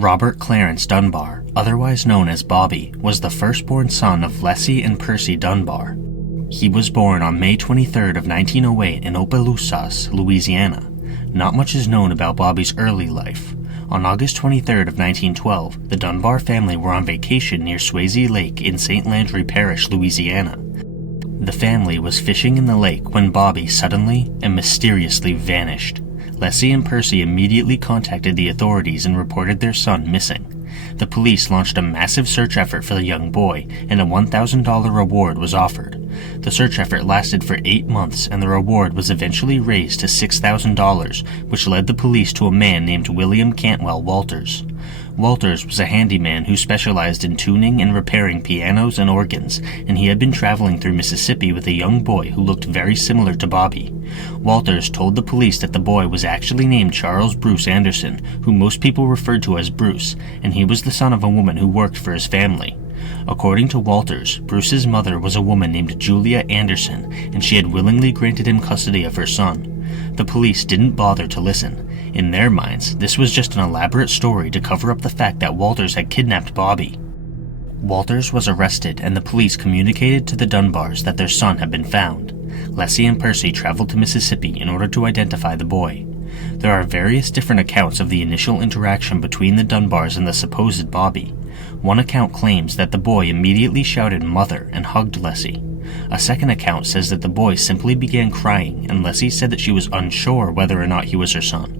Robert Clarence Dunbar, otherwise known as Bobby, was the firstborn son of Leslie and Percy Dunbar. He was born on May 23rd of 1908 in Opelousas, Louisiana. Not much is known about Bobby's early life. On August 23rd of 1912, the Dunbar family were on vacation near Swayze Lake in St. Landry Parish, Louisiana. The family was fishing in the lake when Bobby suddenly and mysteriously vanished. Leslie and Percy immediately contacted the authorities and reported their son missing. The police launched a massive search effort for the young boy, and a $1,000 reward was offered. The search effort lasted for 8 months, and the reward was eventually raised to $6,000, which led the police to a man named William Cantwell Walters. Walters was a handyman who specialized in tuning and repairing pianos and organs, and he had been traveling through Mississippi with a young boy who looked very similar to Bobby. Walters told the police that the boy was actually named Charles Bruce Anderson, who most people referred to as Bruce, and he was the son of a woman who worked for his family. According to Walters, Bruce's mother was a woman named Julia Anderson, and she had willingly granted him custody of her son. The police didn't bother to listen. In their minds, this was just an elaborate story to cover up the fact that Walters had kidnapped Bobby. Walters was arrested, and the police communicated to the Dunbars that their son had been found. Leslie and Percy traveled to Mississippi in order to identify the boy. There are various different accounts of the initial interaction between the Dunbars and the supposed Bobby. One account claims that the boy immediately shouted "Mother" and hugged Leslie. A second account says that the boy simply began crying, and Leslie said that she was unsure whether or not he was her son.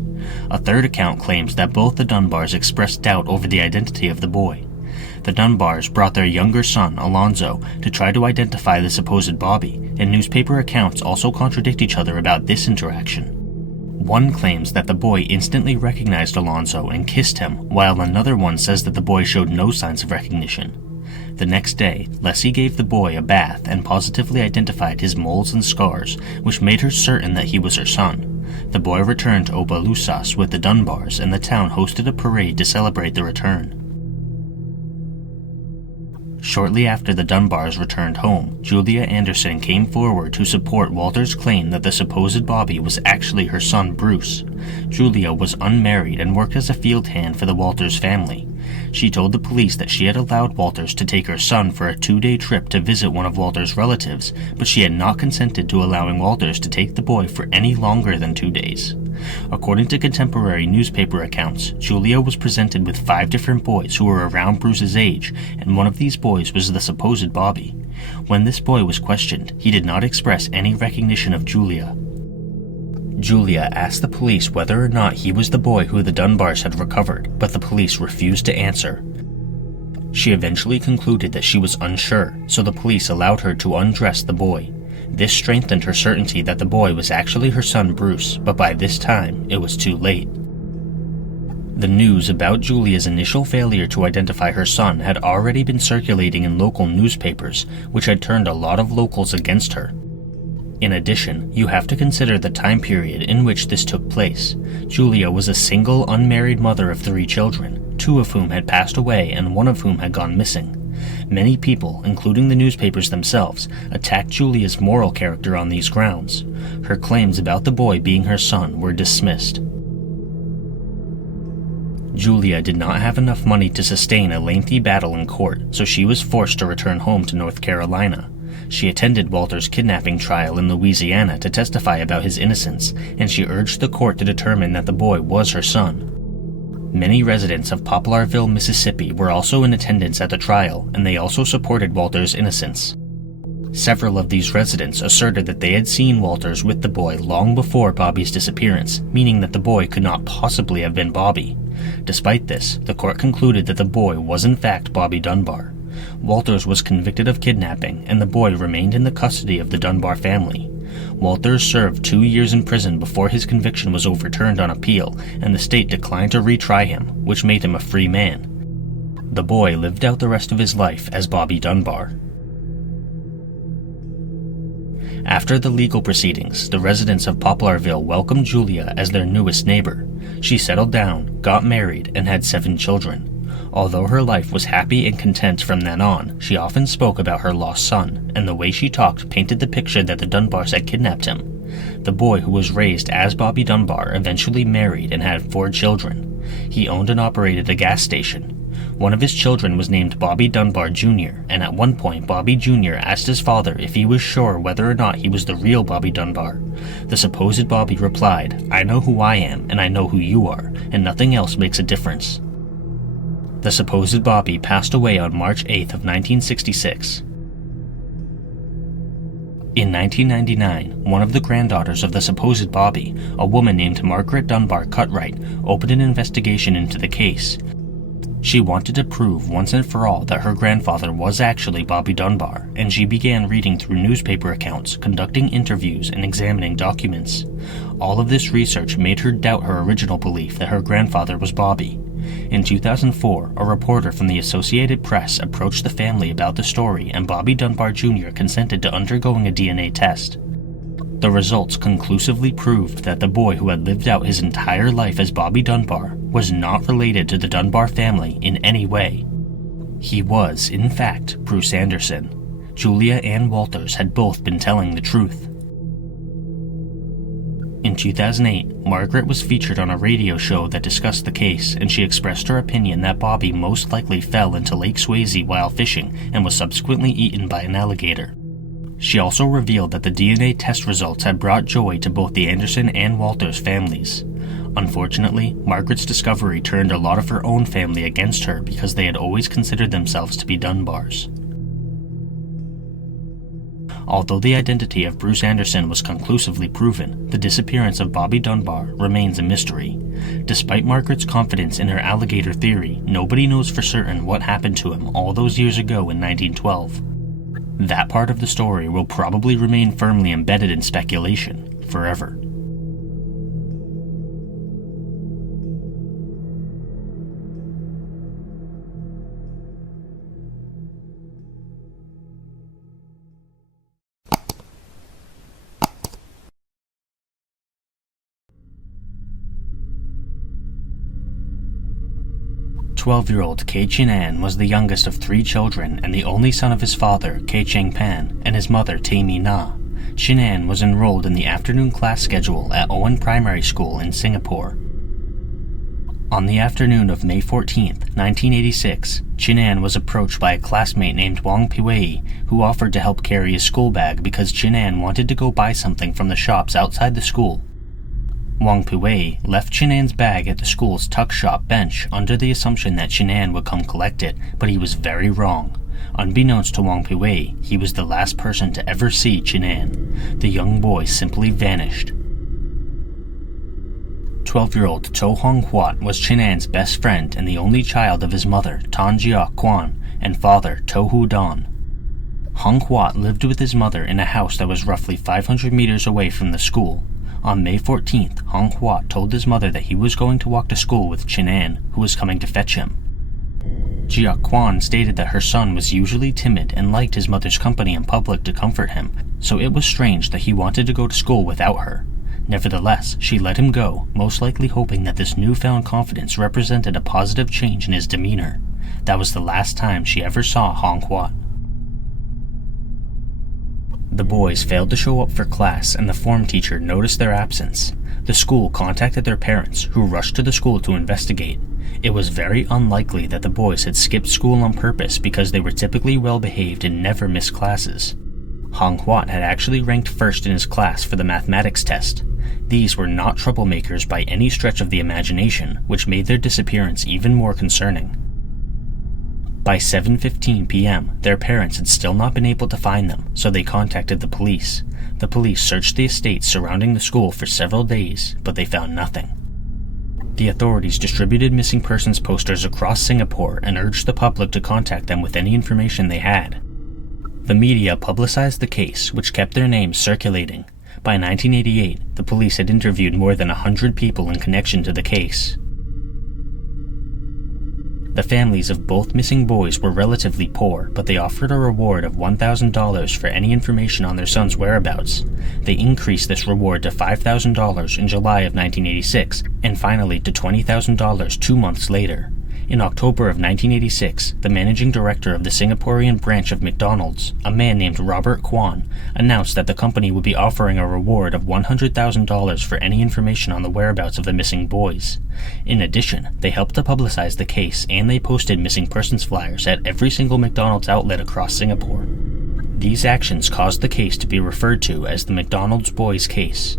A third account claims that both the Dunbars expressed doubt over the identity of the boy. The Dunbars brought their younger son, Alonzo, to try to identify the supposed Bobby, and newspaper accounts also contradict each other about this interaction. One claims that the boy instantly recognized Alonzo and kissed him, while another one says that the boy showed no signs of recognition. The next day, Leslie gave the boy a bath and positively identified his moles and scars, which made her certain that he was her son. The boy returned to Opelousas with the Dunbars, and the town hosted a parade to celebrate the return. Shortly after the Dunbars returned home, Julia Anderson came forward to support Walter's claim that the supposed Bobby was actually her son Bruce. Julia was unmarried and worked as a field hand for the Walters family. She told the police that she had allowed Walters to take her son for a 2-day trip to visit one of Walters' relatives, but she had not consented to allowing Walters to take the boy for any longer than 2 days. According to contemporary newspaper accounts, Julia was presented with 5 different boys who were around Bruce's age, and one of these boys was the supposed Bobby. When this boy was questioned, he did not express any recognition of Julia. Julia asked the police whether or not he was the boy who the Dunbars had recovered, but the police refused to answer. She eventually concluded that she was unsure, so the police allowed her to undress the boy. This strengthened her certainty that the boy was actually her son Bruce, but by this time, it was too late. The news about Julia's initial failure to identify her son had already been circulating in local newspapers, which had turned a lot of locals against her. In addition, you have to consider the time period in which this took place. Julia was a single, unmarried mother of 3 children, 2 of whom had passed away and 1 of whom had gone missing. Many people, including the newspapers themselves, attacked Julia's moral character on these grounds. Her claims about the boy being her son were dismissed. Julia did not have enough money to sustain a lengthy battle in court, so she was forced to return home to North Carolina. She attended Walter's kidnapping trial in Louisiana to testify about his innocence, and she urged the court to determine that the boy was her son. Many residents of Poplarville, Mississippi were also in attendance at the trial, and they also supported Walter's innocence. Several of these residents asserted that they had seen Walters with the boy long before Bobby's disappearance, meaning that the boy could not possibly have been Bobby. Despite this, the court concluded that the boy was in fact Bobby Dunbar. Walters was convicted of kidnapping, and the boy remained in the custody of the Dunbar family. Walters served 2 years in prison before his conviction was overturned on appeal, and the state declined to retry him, which made him a free man. The boy lived out the rest of his life as Bobby Dunbar. After the legal proceedings, the residents of Poplarville welcomed Julia as their newest neighbor. She settled down, got married, and had 7 children. Although her life was happy and content from then on, she often spoke about her lost son, and the way she talked painted the picture that the Dunbars had kidnapped him. The boy, who was raised as Bobby Dunbar, eventually married and had 4 children. He owned and operated a gas station. One of his children was named Bobby Dunbar Jr., and at one point Bobby Jr. asked his father if he was sure whether or not he was the real Bobby Dunbar. The supposed Bobby replied, "I know who I am, and I know who you are, and nothing else makes a difference." The supposed Bobby passed away on March 8th of 1966. In 1999, one of the granddaughters of the supposed Bobby, a woman named Margaret Dunbar Cutright, opened an investigation into the case. She wanted to prove once and for all that her grandfather was actually Bobby Dunbar, and she began reading through newspaper accounts, conducting interviews, and examining documents. All of this research made her doubt her original belief that her grandfather was Bobby. In 2004, a reporter from the Associated Press approached the family about the story, and Bobby Dunbar Jr. consented to undergoing a DNA test. The results conclusively proved that the boy who had lived out his entire life as Bobby Dunbar was not related to the Dunbar family in any way. He was, in fact, Bruce Anderson. Julia Ann Walters had both been telling the truth. In 2008, Margaret was featured on a radio show that discussed the case, and she expressed her opinion that Bobby most likely fell into Lake Swayze while fishing and was subsequently eaten by an alligator. She also revealed that the DNA test results had brought joy to both the Anderson and Walters families. Unfortunately, Margaret's discovery turned a lot of her own family against her because they had always considered themselves to be Dunbars. Although the identity of Bruce Anderson was conclusively proven, the disappearance of Bobby Dunbar remains a mystery. Despite Margaret's confidence in her alligator theory, nobody knows for certain what happened to him all those years ago in 1912. That part of the story will probably remain firmly embedded in speculation forever. "12-year-old Kei Chin-an was the youngest of 3 children and the only son of his father, Kei Cheng-pan, and his mother, Tae-mi Na. Chin-an was enrolled in the afternoon class schedule at Owen Primary School in Singapore. On the afternoon of May 14, 1986, Chin-an was approached by a classmate named Wang Piwei, who offered to help carry his school bag because Chin-an wanted to go buy something from the shops outside the school. Wang Piwei left Chin-an's bag at the school's tuck shop bench under the assumption that Chin-an would come collect it, but he was very wrong. Unbeknownst to Wang Piwei, he was the last person to ever see Chin-an. The young boy simply vanished. 12-year-old To Hong Huat was Chin-an's best friend and the only child of his mother, Tan Jia Kwan, and father, To Hu Don. Hong Huat lived with his mother in a house that was roughly 500 meters away from the school. On May 14th, Hong Huat told his mother that he was going to walk to school with Chin-an, who was coming to fetch him. Jia Kwan stated that her son was usually timid and liked his mother's company in public to comfort him, so it was strange that he wanted to go to school without her. Nevertheless, she let him go, most likely hoping that this newfound confidence represented a positive change in his demeanor. That was the last time she ever saw Hong Huat. The boys failed to show up for class, and the form teacher noticed their absence. The school contacted their parents, who rushed to the school to investigate. It was very unlikely that the boys had skipped school on purpose because they were typically well-behaved and never missed classes. Hong Huat had actually ranked first in his class for the mathematics test. These were not troublemakers by any stretch of the imagination, which made their disappearance even more concerning. By 7:15 p.m., their parents had still not been able to find them, so they contacted the police. The police searched the estates surrounding the school for several days, but they found nothing. The authorities distributed missing persons posters across Singapore and urged the public to contact them with any information they had. The media publicized the case, which kept their names circulating. By 1988, the police had interviewed more than 100 people in connection to the case. The families of both missing boys were relatively poor, but they offered a reward of $1,000 for any information on their son's whereabouts. They increased this reward to $5,000 in July of 1986, and finally to $20,000 2 months later. In October of 1986, the managing director of the Singaporean branch of McDonald's, a man named Robert Kwan, announced that the company would be offering a reward of $100,000 for any information on the whereabouts of the missing boys. In addition, they helped to publicize the case, and they posted missing persons flyers at every single McDonald's outlet across Singapore. These actions caused the case to be referred to as the McDonald's Boys case.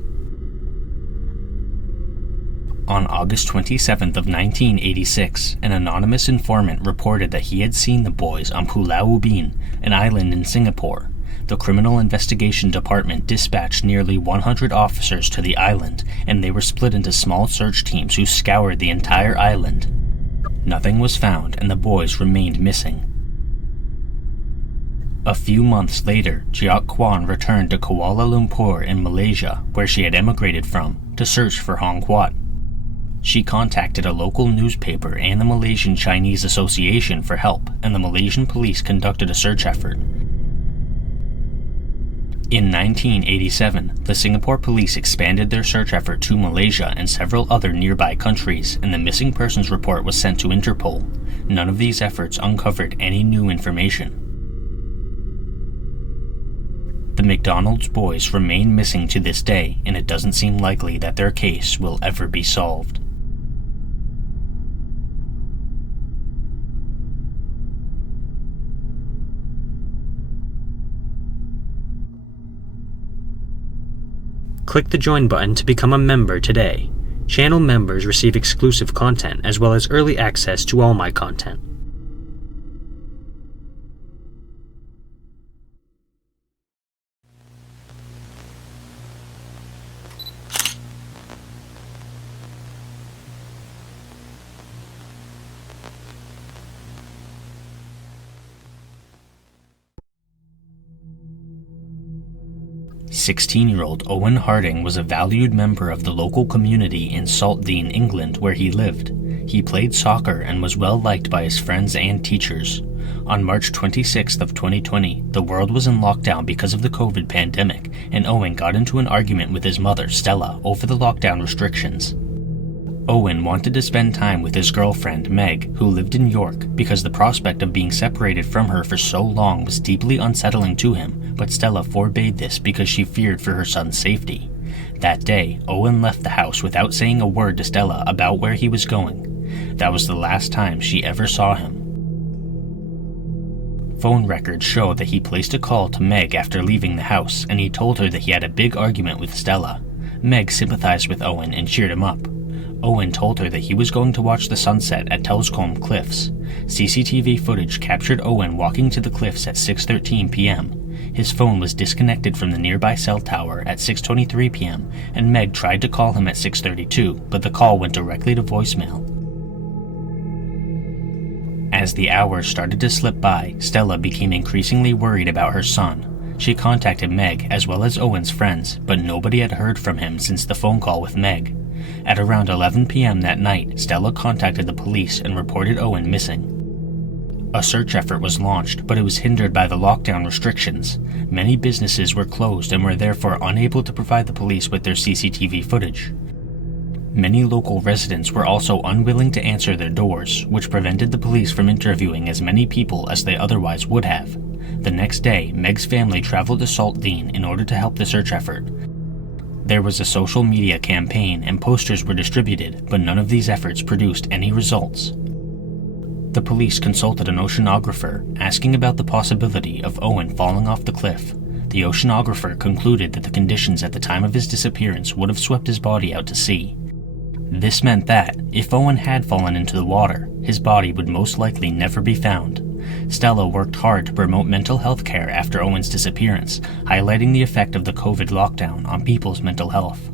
On August 27th of 1986, an anonymous informant reported that he had seen the boys on Pulau Ubin, an island in Singapore. The Criminal Investigation Department dispatched nearly 100 officers to the island, and they were split into small search teams who scoured the entire island. Nothing was found, and the boys remained missing. A few months later, Jiak Kwan returned to Kuala Lumpur in Malaysia, where she had emigrated from, to search for Hong Kwat. She contacted a local newspaper and the Malaysian Chinese Association for help, and the Malaysian police conducted a search effort. In 1987, the Singapore police expanded their search effort to Malaysia and several other nearby countries, and the missing persons report was sent to Interpol. None of these efforts uncovered any new information. The McDonald's boys remain missing to this day, and it doesn't seem likely that their case will ever be solved. Click the join button to become a member today. Channel members receive exclusive content as well as early access to all my content. "16-year-old Owen Harding was a valued member of the local community in Saltdean, England, where he lived. He played soccer and was well liked by his friends and teachers. On March 26th of 2020, the world was in lockdown because of the COVID pandemic, and Owen got into an argument with his mother, Stella, over the lockdown restrictions. Owen wanted to spend time with his girlfriend, Meg, who lived in York, because the prospect of being separated from her for so long was deeply unsettling to him, but Stella forbade this because she feared for her son's safety. That day, Owen left the house without saying a word to Stella about where he was going. That was the last time she ever saw him. Phone records show that he placed a call to Meg after leaving the house, and he told her that he had a big argument with Stella. Meg sympathized with Owen and cheered him up. Owen told her that he was going to watch the sunset at Telscombe Cliffs. CCTV footage captured Owen walking to the cliffs at 6:13 p.m. His phone was disconnected from the nearby cell tower at 6:23 p.m., and Meg tried to call him at 6:32, but the call went directly to voicemail. As the hours started to slip by, Stella became increasingly worried about her son. She contacted Meg as well as Owen's friends, but nobody had heard from him since the phone call with Meg. At around 11 p.m. that night, Stella contacted the police and reported Owen missing. A search effort was launched, but it was hindered by the lockdown restrictions. Many businesses were closed and were therefore unable to provide the police with their CCTV footage. Many local residents were also unwilling to answer their doors, which prevented the police from interviewing as many people as they otherwise would have. The next day, Meg's family traveled to Saltdean in order to help the search effort. There was a social media campaign and posters were distributed, but none of these efforts produced any results. The police consulted an oceanographer, asking about the possibility of Owen falling off the cliff. The oceanographer concluded that the conditions at the time of his disappearance would have swept his body out to sea. This meant that, if Owen had fallen into the water, his body would most likely never be found. Stella worked hard to promote mental health care after Owen's disappearance, highlighting the effect of the COVID lockdown on people's mental health.